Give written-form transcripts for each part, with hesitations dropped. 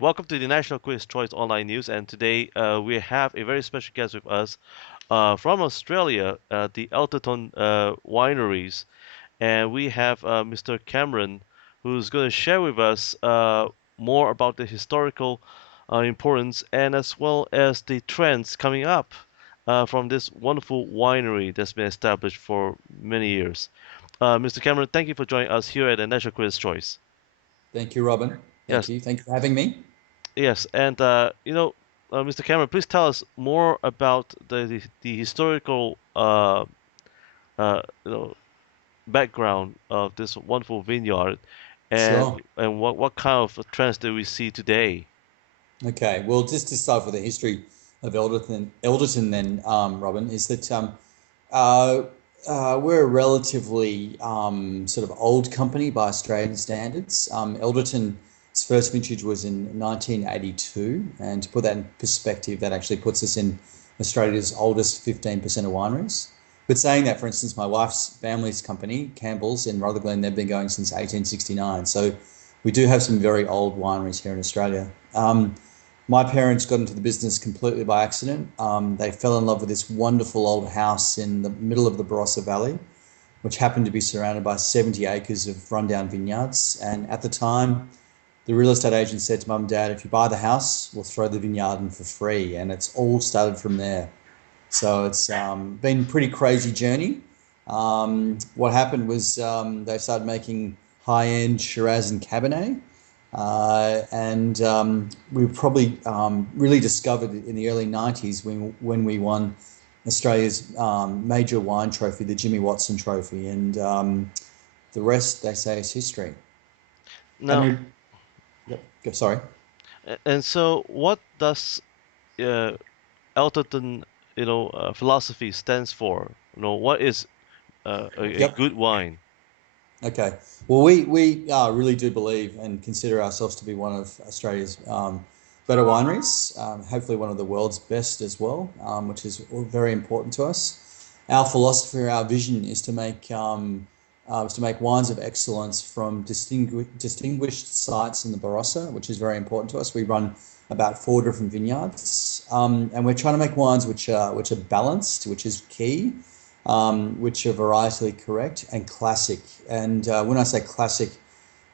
Welcome to the National Quiz Choice Online News, and today we have a very special guest with us from Australia, the Elderton Wineries, and we have Mr. Cameron, who's going to share with us more about the historical importance and as well as the trends coming up from this wonderful winery that's been established for many years. Mr. Cameron, thank you for joining us here at the National Quiz Choice. Thank you, Robin. Thank Yes, you. Thank you for having me. Yes, and Mr. Cameron, please tell us more about the historical you know background of this wonderful vineyard, and Sure. what kind of trends do we see today? Okay. Well, just to start with the history of Elderton then, Robin, is that uh, we're a relatively sort of old company by Australian standards. Elderton's first vintage was in 1982, and to put that in perspective, that actually puts us in Australia's oldest 15% of wineries. But saying that, for instance, my wife's family's company, Campbell's in Rutherglen, they've been going since 1869. So we do have some very old wineries here in Australia. My parents got into the business completely by accident. They fell in love with this wonderful old house in the middle of the Barossa Valley, which happened to be surrounded by 70 acres of rundown vineyards. And at the time, the real estate agent said to mum and dad, if you buy the house, we'll throw the vineyard in for free. And it's all started from there. So it's been a pretty crazy journey. What happened was they started making high-end Shiraz and Cabernet. And we probably really discovered in the early 90s when we won Australia's major wine trophy, the Jimmy Watson Trophy. And the rest, they say, is history. I Now, mean, yep, sorry. and so what does uh, Elterton, philosophy stands for? What is a Yep. good wine? Okay. Well, we really do believe and consider ourselves to be one of Australia's better wineries, hopefully one of the world's best as well, which is very important to us. Our philosophy, our vision is to make wines of excellence from distinguished sites in the Barossa, which is very important to us. We run about four different vineyards, and we're trying to make wines which are balanced, which is key, which are varietally correct and classic. And when I say classic,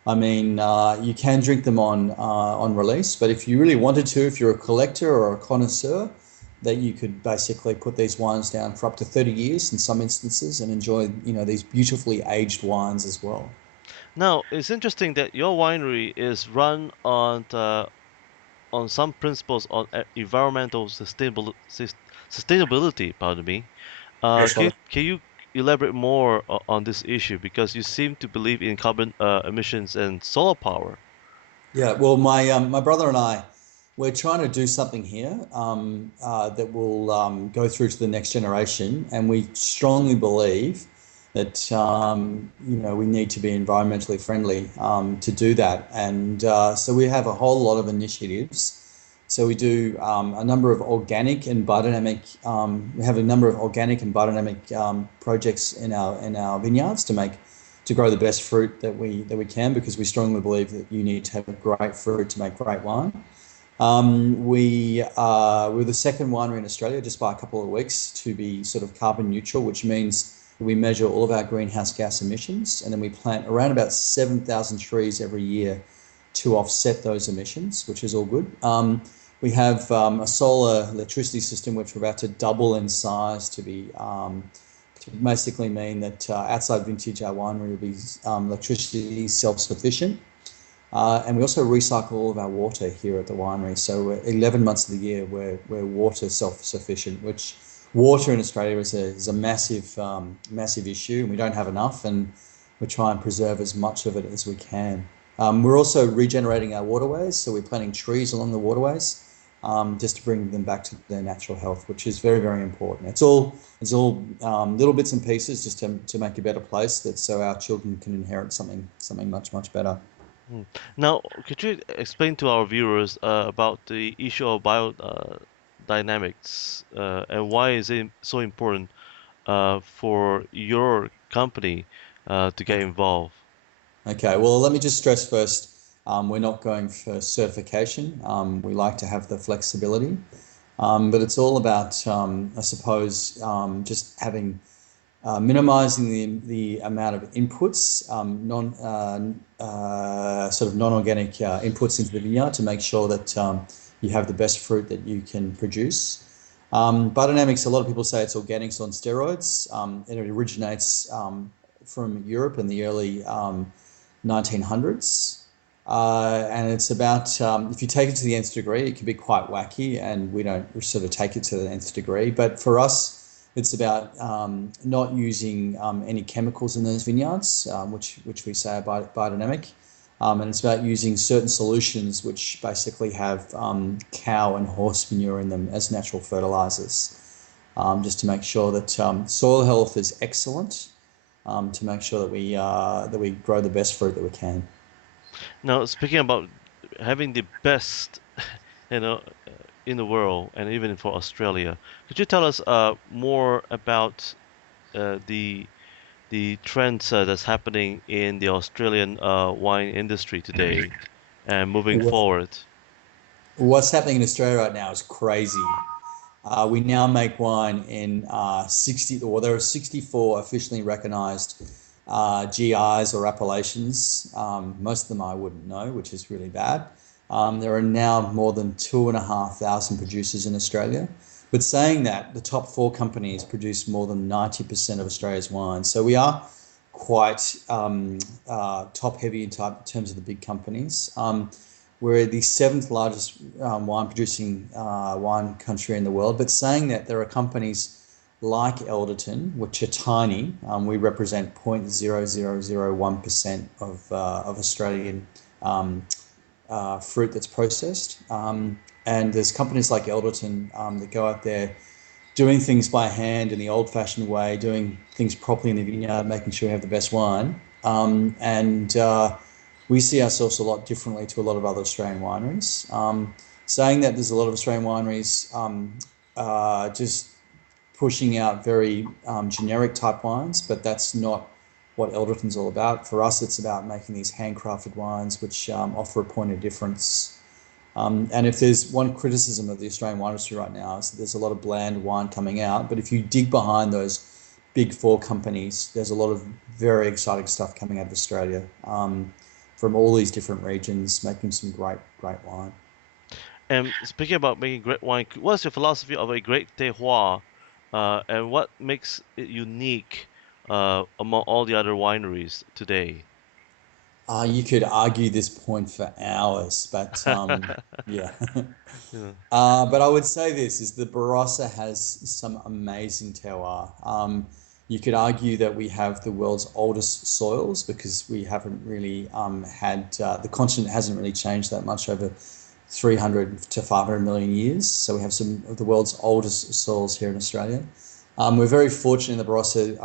I mean you can drink them on release, but if you really wanted to, if you're a collector or a connoisseur, that you could basically put these wines down for up to 30 years in some instances and enjoy, these beautifully aged wines as well. Now, it's interesting that your winery is run on some principles on environmental sustainability, pardon me. Yes, Robert. Can you elaborate more on this issue because you seem to believe in carbon emissions and solar power. Yeah, well, my brother and I, we're trying to do something here that will go through to the next generation, and we strongly believe that we need to be environmentally friendly to do that. And so we have a whole lot of initiatives. So we do a number of organic and biodynamic. We have a number of organic and biodynamic projects in our vineyards to grow the best fruit that we can, because we strongly believe that you need to have great fruit to make great wine. We're the second winery in Australia just by a couple of weeks to be sort of carbon neutral, which means we measure all of our greenhouse gas emissions, and then we plant around about 7,000 trees every year to offset those emissions, which is all good. We have a solar electricity system, which we're about to double in size to basically mean that outside vintage, our winery will be electricity self-sufficient. And we also recycle all of our water here at the winery. So 11 months of the year, we're water self-sufficient, which water in Australia is a massive issue, and we don't have enough, and we try and preserve as much of it as we can. We're also regenerating our waterways, so we're planting trees along the waterways, just to bring them back to their natural health, which is very, very important. It's all little bits and pieces just to make a better place, that so our children can inherit something much, much better. Hmm. Now, could you explain to our viewers about the issue of biodynamics and why is it so important for your company to get Okay. involved? Okay, well, let me just stress first, We're not going for certification. We like to have the flexibility, but it's all about, I suppose, just having minimizing the amount of inputs, sort of non-organic inputs into the vineyard to make sure that you have the best fruit that you can produce. Biodynamics, a lot of people say it's organics on steroids, and it originates from Europe in the early 1900s. And it's about, if you take it to the nth degree, it can be quite wacky, and we don't sort of take it to the nth degree. But for us, it's about not using any chemicals in those vineyards, which we say are biodynamic. And it's about using certain solutions which basically have cow and horse manure in them as natural fertilizers, just to make sure that soil health is excellent, to make sure that we grow the best fruit that we can. Now, speaking about having the best, you know, in the world and even for Australia, could you tell us more about the trends that's happening in the Australian wine industry today and moving forward? What's happening in Australia right now is crazy. We now make wine in 60, or there are 64 officially recognized GIs or appellations. Most of them I wouldn't know, which is really bad. There are now more than 2,500 producers in Australia. But saying that, the top four companies produce more than 90% of Australia's wine. So we are quite top heavy in terms of the big companies. We're the seventh largest wine producing wine country in the world. But saying that, there are companies like Elderton, which are tiny. We represent 0.0001% of Australian fruit that's processed. And there's companies like Elderton that go out there doing things by hand in the old-fashioned way, doing things properly in the vineyard, making sure we have the best wine. And we see ourselves a lot differently to a lot of other Australian wineries. Saying that, there's a lot of Australian wineries just pushing out very generic type wines, but that's not what Elderton's all about. For us, it's about making these handcrafted wines which offer a point of difference. And if there's one criticism of the Australian wine industry right now, is that there's a lot of bland wine coming out. But if you dig behind those big four companies, there's a lot of very exciting stuff coming out of Australia, from all these different regions, making some great, great wine. And speaking about making great wine, what's your philosophy of a great terroir, and what makes it unique among all the other wineries today? You could argue this point for hours, but yeah. Yeah. But I would say this is the Barossa has some amazing terroir. You could argue that we have the world's oldest soils because we haven't really had the continent hasn't really changed that much over 300 to 500 million years. So we have some of the world's oldest soils here in Australia. We're very fortunate in the Barossa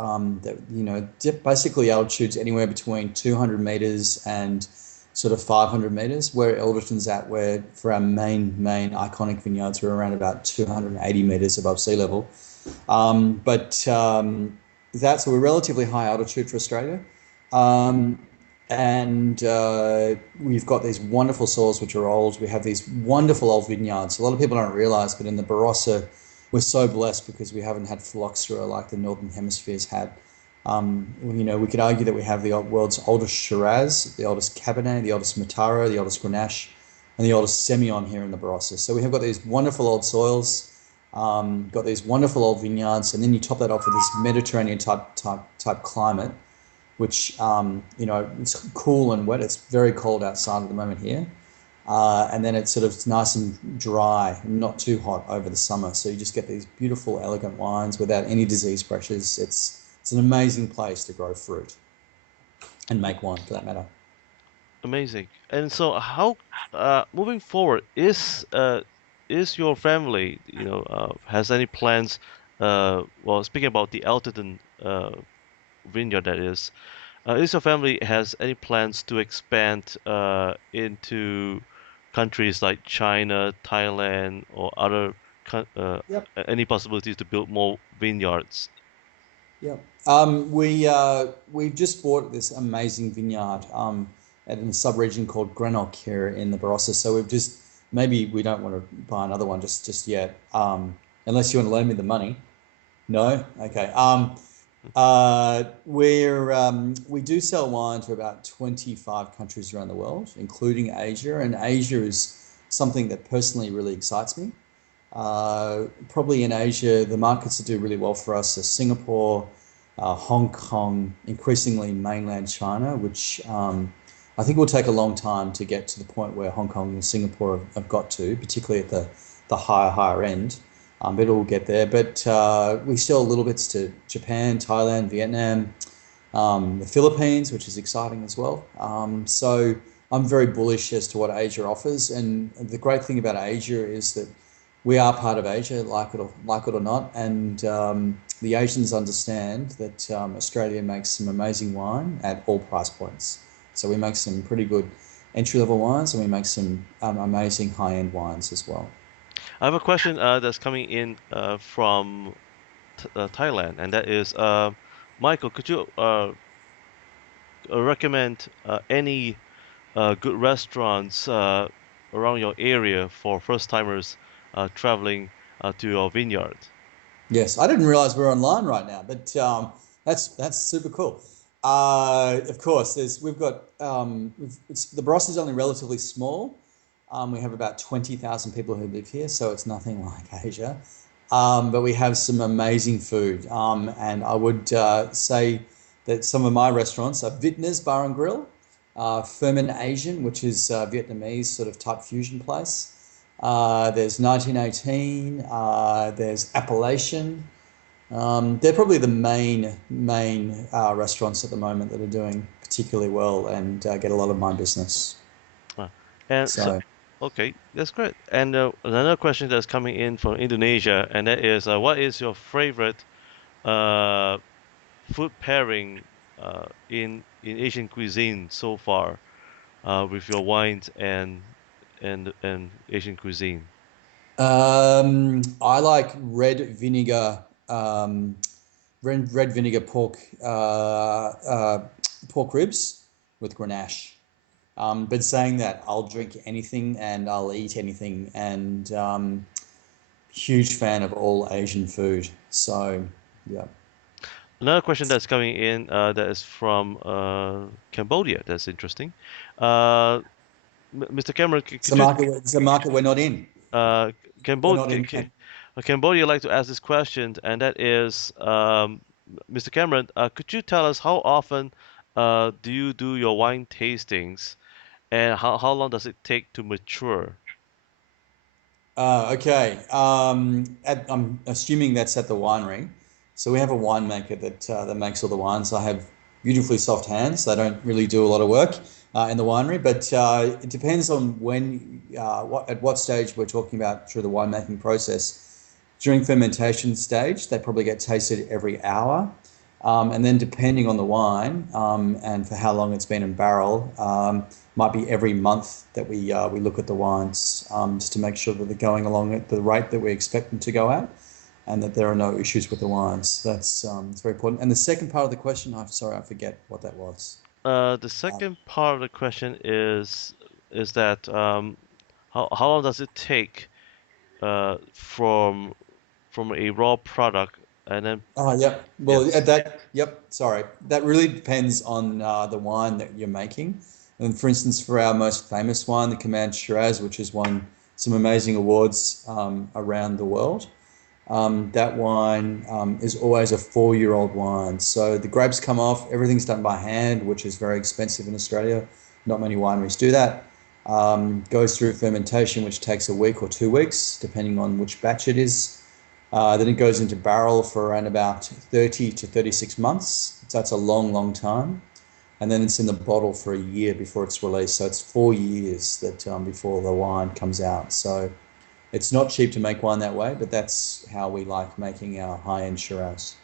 that, basically altitudes anywhere between 200 meters and sort of 500 meters. Where Elderton's at, where for our main iconic vineyards, we're around about 280 meters above sea level. So we're relatively high altitude for Australia. Um, and we've got these wonderful soils which are old. We have these wonderful old vineyards. A lot of people don't realize, but in the Barossa, we're so blessed because we haven't had phylloxera like the Northern Hemisphere's had. We could argue that we have the world's oldest Shiraz, the oldest Cabernet, the oldest Mataro, the oldest Grenache, and the oldest Semillon here in the Barossa. So we have got these wonderful old soils, got these wonderful old vineyards, and then you top that off with this Mediterranean type climate, which it's cool and wet. It's very cold outside at the moment here. And then it's sort of nice and dry, not too hot over the summer. So you just get these beautiful, elegant wines without any disease pressures. It's an amazing place to grow fruit and make wine, for that matter. Amazing. And so, how moving forward is your family, has any plans? Well, speaking about the Elterton vineyard, that is your family has any plans to expand into countries like China, Thailand, or other Yep. any possibilities to build more vineyards? Yep. We just bought this amazing vineyard at a sub-region called Greenock here in the Barossa. So we've just maybe we don't want to buy another one just yet, unless you want to loan me the money. No, okay. We do sell wine to about 25 countries around the world, including Asia, and Asia is something that personally really excites me. Probably in Asia, the markets that do really well for us are Singapore, Hong Kong, increasingly mainland China, which I think will take a long time to get to the point where Hong Kong and Singapore have got to, particularly at the higher end. But it will get there. But we sell little bits to Japan, Thailand, Vietnam, the Philippines, which is exciting as well. So I'm very bullish as to what Asia offers. And the great thing about Asia is that we are part of Asia, like it or not. And the Asians understand that Australia makes some amazing wine at all price points. So we make some pretty good entry-level wines, and we make some amazing high-end wines as well. I have a question that's coming in from t Thailand, and that is, Michael, could you recommend any good restaurants around your area for first-timers traveling to your vineyard? Yes, I didn't realize we're online right now, but that's super cool. Of course, we've got the Barossa is only relatively small. We have about 20,000 people who live here, so it's nothing like Asia. But we have some amazing food, and I would say that some of my restaurants are Vitna's Bar and Grill, Ferment Asian, which is Vietnamese sort of type fusion place. There's 1918. There's Appellation. They're probably the main restaurants at the moment that are doing particularly well and get a lot of my business. Uh, and so, So, okay, that's great. And another question that's coming in from Indonesia, and that is, what is your favorite uh, food pairing in Asian cuisine so far with your wines and Asian cuisine? I like red vinegar pork ribs with Grenache. But saying that, I'll drink anything and I'll eat anything, and huge fan of all Asian food. So, yeah. Another question that's coming in that is from Cambodia. That's interesting. Uh, Mr. Cameron, could you It's a market we're not in. uh, We're Cambodia, not in. Cambodia like to ask this question, and that is, Mr. Cameron, could you tell us how often do you do your wine tastings, and how long does it take to mature? Okay. I'm assuming that's at the winery. So we have a winemaker that makes all the wines. I have beautifully soft hands. I don't really do a lot of work in the winery, but it depends on at what stage we're talking about through the winemaking process. During fermentation stage, they probably get tasted every hour. And then depending on the wine and for how long it's been in barrel, might be every month that we look at the wines just to make sure that they're going along at the rate that we expect them to go at, and that there are no issues with the wines. That's it's very important. And the second part of the question, I'm sorry, I forget what that was. The Uh, second part of the question is that how long does it take from a raw product and then Oh, yep. Well, yes. yep. Sorry. That really depends on the wine that you're making. And for instance, for our most famous wine, the Command Shiraz, which has won some amazing awards around the world, that wine is always a 4-year-old wine. So the grapes come off, everything's done by hand, which is very expensive in Australia. Not many wineries do that. Goes through fermentation, which takes a week or 2 weeks, depending on which batch it is. Then it goes into barrel for around about 30 to 36 months. So that's a long time. And then it's in the bottle for a year before it's released. So it's 4 years that before the wine comes out. So it's not cheap to make wine that way, but that's how we like making our high-end Shiraz.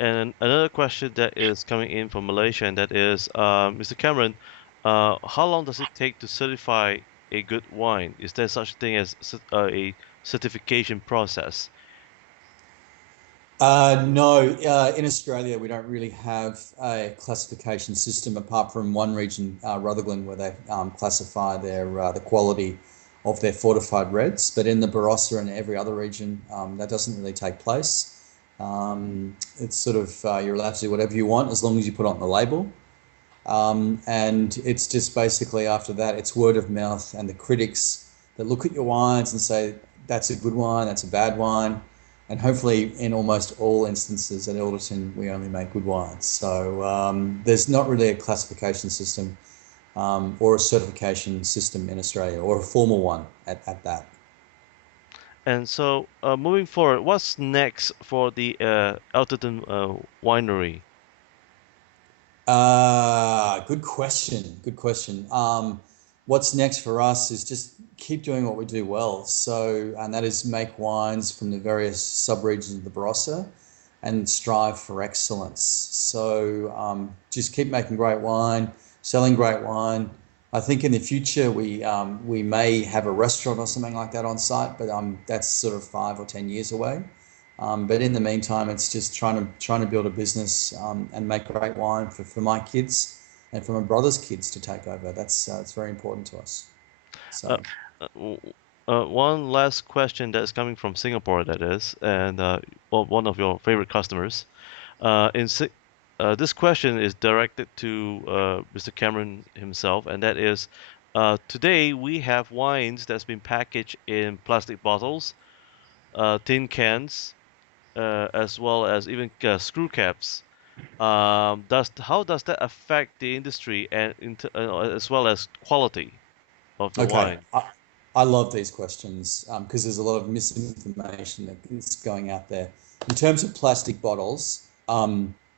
And another question that is coming in from Malaysia, and that is, Mr. Cameron, how long does it take to certify a good wine? Is there such thing as a certification process? No, in Australia, we don't really have a classification system apart from one region, Rutherglen, where they classify the quality of their fortified reds. But in the Barossa and every other region, that doesn't really take place. It's sort of you're allowed to do whatever you want as long as you put it on the label. And it's just basically after that, it's word of mouth and the critics that look at your wines and say, that's a good wine, that's a bad wine. And hopefully, in almost all instances at Elderton, we only make good wines. So there's not really a classification system or a certification system in Australia, or a formal one at that. And so, moving forward, what's next for the Elderton Winery? Good question. Good question. What's next for us is just keep doing what we do well. So, and that is make wines from the various subregions of the Barossa and strive for excellence. So, just keep making great wine, selling great wine. I think in the future we may have a restaurant or something like that on site, but that's sort of 5 or 10 years away. But in the meantime, it's just trying to build a business and make great wine for my kids and for my brother's kids to take over. That's it's very important to us. Uh, So w- one last question that is coming from Singapore, that is, and one of your favorite customers. Uh, in Si- this question is directed to Mr. Cameron himself, and that is, today we have wines that's been packaged in plastic bottles, tin cans, as well as even screw caps. Does how does that affect the industry and as well as quality of the okay, wine? I love these questions because there's a lot of misinformation that is going out there. In terms of plastic bottles,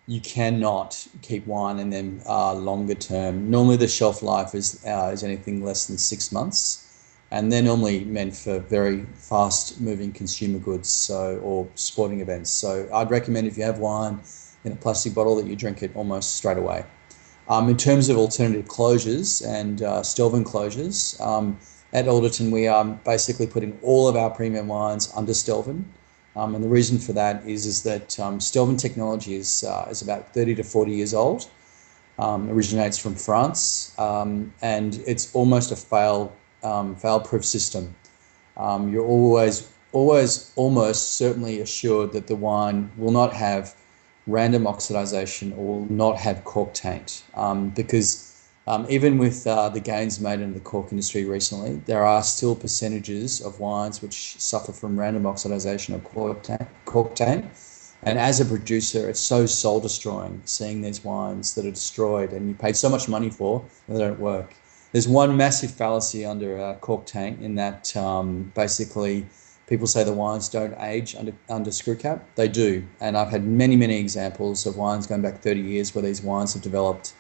you cannot keep wine in them longer term. Normally, the shelf life is anything less than 6 months, and they're normally meant for very fast-moving consumer goods, so or sporting events. So I'd recommend if you have wine in a plastic bottle that you drink it almost straight away. In terms of alternative closures and Stelvin closures, at Alderton, we are basically putting all of our premium wines under Stelvin. And the reason for that is that Stelvin technology is about 30 to 40 years old, originates from France, and it's almost a fail-proof system. You're always, almost certainly assured that the wine will not have random oxidization or will not have cork taint. Because even with the gains made in the cork industry recently, there are still percentages of wines which suffer from random oxidization or cork taint. And as a producer, it's so soul destroying seeing these wines that are destroyed and you paid so much money for and they don't work. There's one massive fallacy under cork taint in that basically people say the wines don't age under screw cap. They do. And I've had many examples of wines going back 30 years where these wines have developed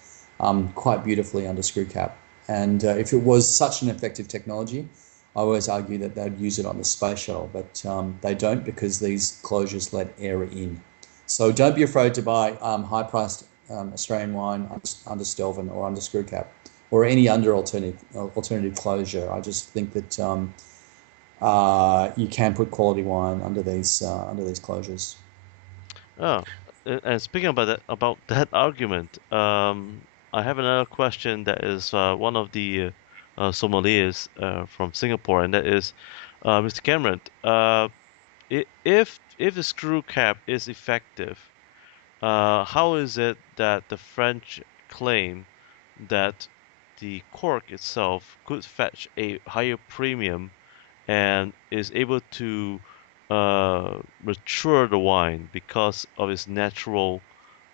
quite beautifully under screw cap. And if it was such an effective technology, I always argue that they'd use it on the space shuttle, but they don't because these closures let air in. So don't be afraid to buy high-priced Australian wine under Stelvin or under screw cap or any under alternative closure. I just think that you can put quality wine under these closures. Oh, and speaking about that argument, I have another question that is one of the sommeliers from Singapore, and that is, Mr. Cameron, if the screw cap is effective, how is it that the French claim that the cork itself could fetch a higher premium and is able to mature the wine because of its natural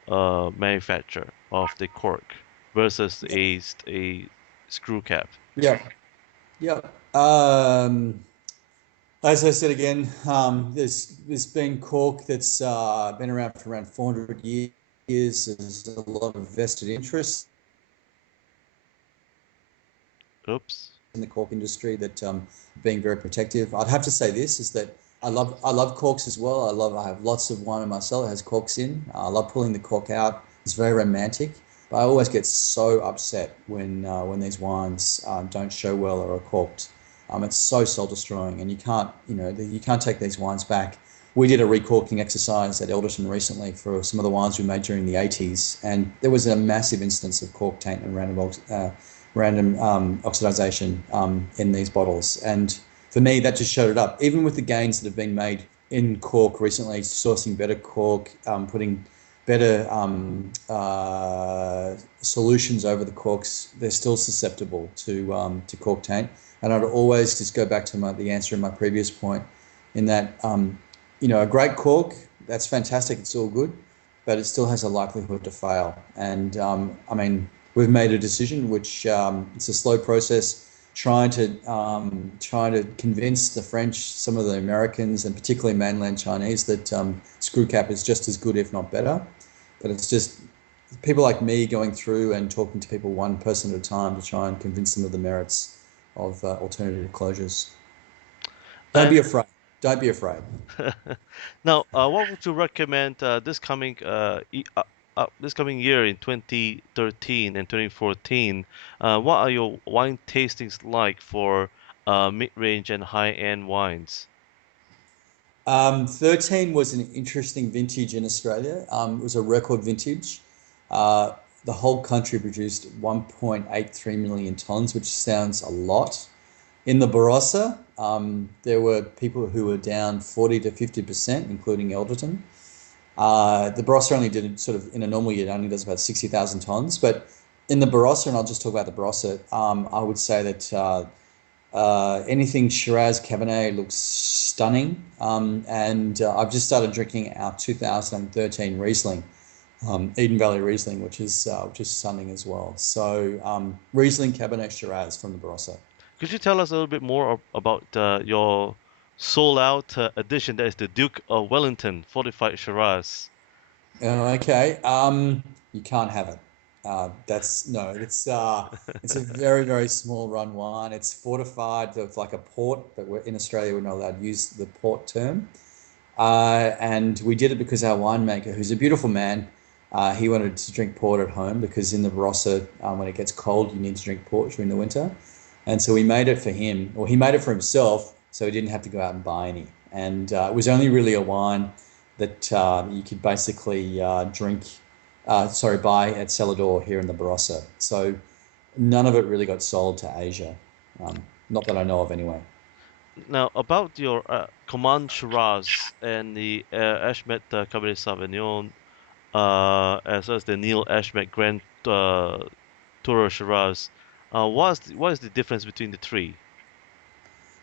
manufacture of the cork versus a screw cap. Yeah, yeah. As I said again, there's been cork that's been around for around 400 years. There's a lot of vested interest Oops. in the cork industry that being very protective. I'd have to say this is that I love corks as well. I have lots of wine in my cellar that has corks in. I love pulling the cork out. It's very romantic. But I always get so upset when these wines don't show well or are corked. It's so soul destroying, and you can't take these wines back. we did a recorking exercise at Elderton recently for some of the wines we made during the 80s, and there was a massive instance of cork taint and random oxidization in these bottles. And for me, that just showed it up. Even with the gains that have been made in cork recently, sourcing better cork, putting better solutions over the corks, they're still susceptible to cork taint. And I'd always just go back to the answer in my previous point, in that a great cork, that's fantastic, it's all good, but it still has a likelihood to fail. And I mean, we've made a decision, which it's a slow process, trying to convince the French, some of the Americans, and particularly mainland Chinese, that screw cap is just as good, if not better. But it's just people like me going through and talking to people one person at a time to try and convince them of the merits of alternative closures. Don't be And afraid. Don't be afraid. now, what would you recommend this coming year in 2013 and 2014? What are your wine tastings like for mid-range and high-end wines? 13 was an interesting vintage in Australia. It was a record vintage. Uh, the whole country produced 1.83 million tonnes, which sounds a lot. In the Barossa, there were people who were down 40 to 50%, including Elderton. The Barossa only did it sort of in a normal year, it only does about 60,000 tonnes. But in the Barossa, and I'll just talk about the Barossa, I would say that anything Shiraz Cabernet looks stunning. And I've just started drinking our 2013 Riesling, Eden Valley Riesling, which is stunning as well. So Riesling Cabernet Shiraz from the Barossa. Could you tell us a little bit more about your sold-out edition? That is the Duke of Wellington Fortified Shiraz. Oh, okay. You can't have it. That's no. It's a very very small run wine. It's fortified with like a port, but in Australia we're not allowed to use the port term. And we did it because our winemaker, who's a beautiful man, he wanted to drink port at home because in the Barossa, when it gets cold, you need to drink port during the winter. And so we made it for him, or he made it for himself, so he didn't have to go out and buy any. And it was only really a wine that you could basically buy at Celador here in the Barossa. So none of it really got sold to Asia, not that I know of anyway. Now, about your Command Shiraz and the Ashmet Cabernet Sauvignon, as well as the Neil Ashmet Grand Tour Shiraz, what is the difference between the three?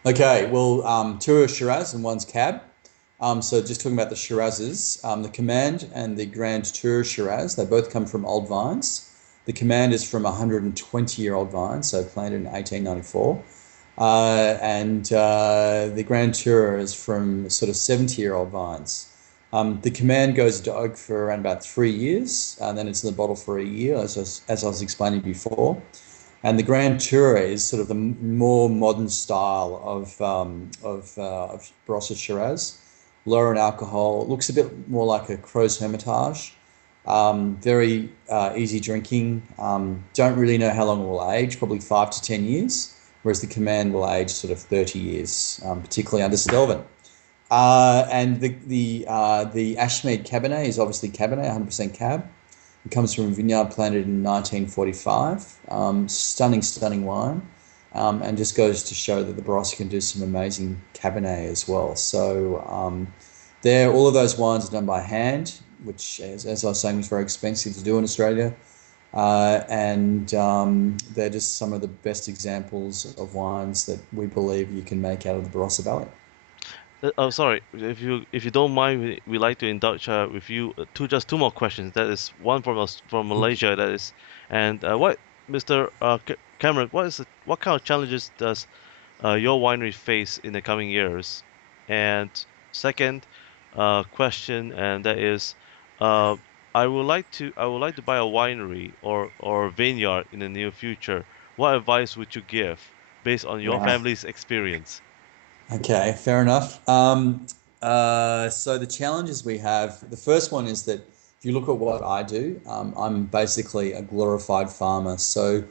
Okay, well, two are Shiraz and one's Cab. So just talking about the Shirazes, the Command and the Grand Tour Shiraz, they both come from old vines. The Command is from a 120-year-old vine, so planted in 1894. And the Grand Tour is from sort of 70-year-old vines. The Command goes into oak for around about 3 years, and then it's in the bottle for a year, as I was explaining before. And the Grand Tour is sort of the more modern style of Barossa Shiraz, lower in alcohol. It looks a bit more like a Crow's Hermitage. Very easy drinking. Don't really know how long it will age, probably 5 to 10 years, whereas the Command will age sort of 30 years, particularly under Stelvin. And the Ashmead Cabernet is obviously Cabernet, 100% Cab. It comes from a vineyard planted in 1945. Stunning wine. And just goes to show that the Barossa can do some amazing Cabernet as well. So all of those wines are done by hand, which, as I was saying, was very expensive to do in Australia. And they're just some of the best examples of wines that we believe you can make out of the Barossa Valley. Oh, sorry. If you don't mind, we like to indulge with you just two more questions. That is one from us from Malaysia. That is, and what Mr. Cameron, what kind of challenges does your winery face in the coming years? And second question, and that is, uh, I would like to buy a winery or a vineyard in the near future. What advice would you give based on your Wow. family's experience? Okay, fair enough. So the challenges we have, the first one is that if you look at what I do, I'm basically a glorified farmer. So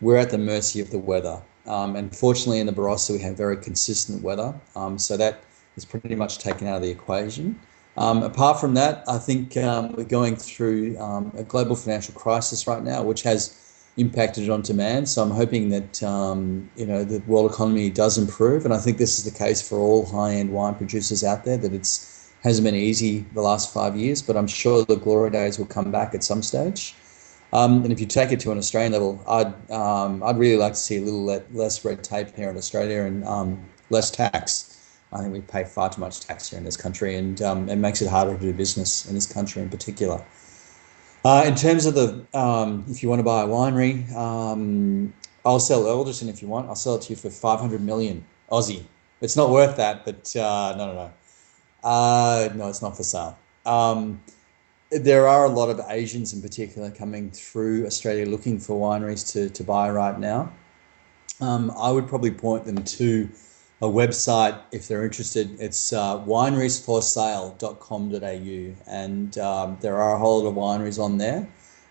we're at the mercy of the weather. And fortunately in the Barossa, we have very consistent weather. So that is pretty much taken out of the equation. Apart from that, I think we're going through a global financial crisis right now, which has impacted on demand. So I'm hoping that the world economy does improve, and I think this is the case for all high-end wine producers out there. That it's hasn't been easy the last 5 years, but I'm sure the glory days will come back at some stage. And if you take it to an Australian level, I'd really like to see a little less red tape here in Australia and less tax. I think we pay far too much tax here in this country, and it makes it harder to do business in this country in particular. In terms of if you want to buy a winery, I'll sell Elderton if you want. I'll sell it to you for 500 million Aussie. It's not worth that, but no, no, no. No, it's not for sale. There are a lot of Asians in particular coming through Australia looking for wineries to buy right now. I would probably point them to a website if they're interested. It's wineriesforsale.com.au, and there are a whole lot of wineries on there. And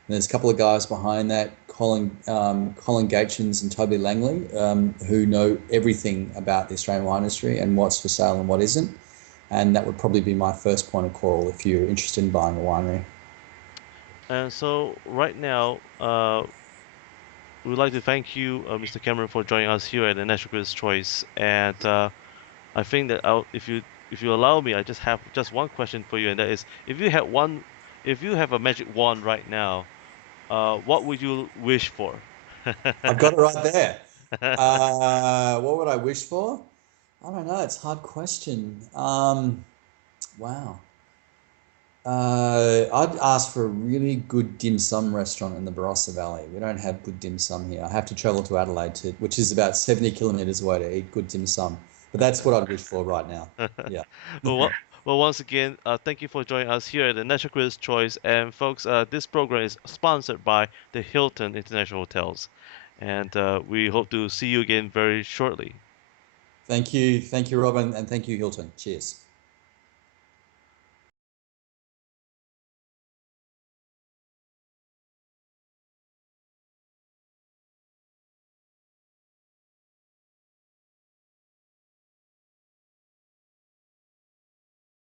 there's a couple of guys behind that, Colin Gaetjens and Toby Langley, who know everything about the Australian wine industry and what's for sale and what isn't. And that would probably be my first point of call if you're interested in buying a winery. And so right now, we would like to thank you, Mr. Cameron, for joining us here at the National Critics' Choice. And I think that if you allow me, I just have just one question for you, and that is, if you have a magic wand right now, what would you wish for? I've got it right there. What would I wish for? I don't know. It's a hard question. Wow. I'd ask for a really good dim sum restaurant in the Barossa Valley. We don't have good dim sum here. I have to travel to Adelaide which is about 70 kilometers away to eat good dim sum. But that's what I'd wish for right now. Yeah. Well, once again, thank you for joining us here at the National Critics' Choice. And folks, this program is sponsored by the Hilton International Hotels, and we hope to see you again very shortly. Thank you. Thank you, Robin. And thank you, Hilton. Cheers.